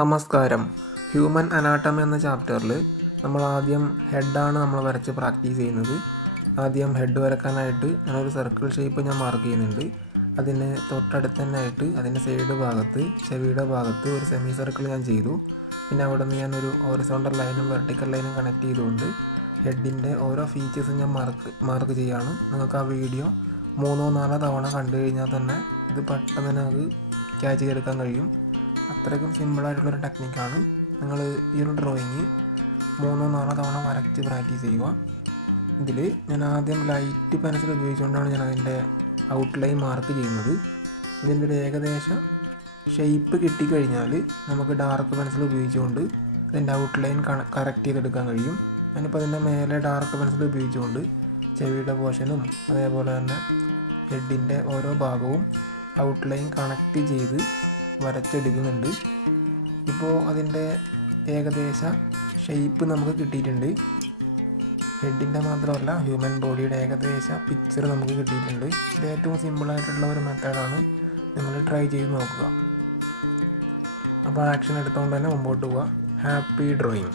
നമസ്കാരം. Human anatomy എന്ന ചാപ്റ്ററിൽ നമ്മൾ ആദ്യം ഹെഡാണ് നമ്മൾ വരച്ച് പ്രാക്ടീസ് ചെയ്യുന്നത്. ആദ്യം ഹെഡ് വരക്കാനായിട്ട് ഞാനൊരു സർക്കിൾ ഷേപ്പ് ഞാൻ മാർക്ക് ചെയ്യുന്നുണ്ട്. അതിന് തൊട്ടടുത്ത് തന്നെ ആയിട്ട് അതിൻ്റെ സൈഡ് ഭാഗത്ത് ചെവിയുടെ ഭാഗത്ത് ഒരു സെമി സർക്കിൾ ഞാൻ ചെയ്തു. പിന്നെ അവിടെ നിന്ന് ഞാനൊരു ഹൊറിസോണ്ടൽ ലൈനും വെർട്ടിക്കൽ ലൈനും കണക്ട് ചെയ്തുകൊണ്ട് ഹെഡിൻ്റെ ഓരോ ഫീച്ചേഴ്സും ഞാൻ മാർക്ക് ചെയ്യുകയാണ്. നിങ്ങൾക്ക് ആ വീഡിയോ 3-4 തവണ കണ്ടു കഴിഞ്ഞാൽ തന്നെ ഇത് പെട്ടെന്ന് തന്നെ നമുക്ക് ക്യാച്ച് ചെയ്തെടുക്കാൻ കഴിയും. അത്രയ്ക്കും സിമ്പിളായിട്ടുള്ളൊരു ടെക്നിക്കാണ്. നിങ്ങൾ ഈ ഒരു ഡ്രോയിങ് 3-4 തവണ വരച്ച് പ്രാക്ടീസ് ചെയ്യുക. ഇതിൽ ഞാൻ ആദ്യം ലൈറ്റ് പെൻസിൽ ഉപയോഗിച്ചുകൊണ്ടാണ് ഞാൻ അതിൻ്റെ ഔട്ട്ലൈൻ മാർക്ക് ചെയ്യുന്നത്. ഇതിൻ്റെ ഒരു ഏകദേശം ഷേപ്പ് കിട്ടിക്കഴിഞ്ഞാൽ നമുക്ക് ഡാർക്ക് പെൻസിൽ ഉപയോഗിച്ചുകൊണ്ട് അതിൻ്റെ ഔട്ട്ലൈൻ കറക്റ്റ് ചെയ്തെടുക്കാൻ കഴിയും. ഞാനിപ്പോൾ അതിൻ്റെ മേലെ ഡാർക്ക് പെൻസിൽ ഉപയോഗിച്ചുകൊണ്ട് ചെവിയുടെ പോർഷനും അതേപോലെ തന്നെ ഹെഡിൻ്റെ ഓരോ ഭാഗവും ഔട്ട്ലൈൻ കണക്റ്റ് ചെയ്ത് വരച്ചെടുക്കുന്നുണ്ട്. ഇപ്പോൾ അതിൻ്റെ ഏകദേശ ഷേപ്പ് നമുക്ക് കിട്ടിയിട്ടുണ്ട്. ഹെഡിൻ്റെ മാത്രമല്ല ഹ്യൂമൻ ബോഡിയുടെ ഏകദേശ പിക്ചർ നമുക്ക് കിട്ടിയിട്ടുണ്ട്. ഇത് ഏറ്റവും സിമ്പിളായിട്ടുള്ള ഒരു മെത്തേഡാണ്. നിങ്ങൾ ട്രൈ ചെയ്ത് നോക്കുക. അപ്പോൾ ആക്ഷൻ എടുത്തുകൊണ്ട് തന്നെ മുമ്പോട്ട് പോവുക. Happy drawing.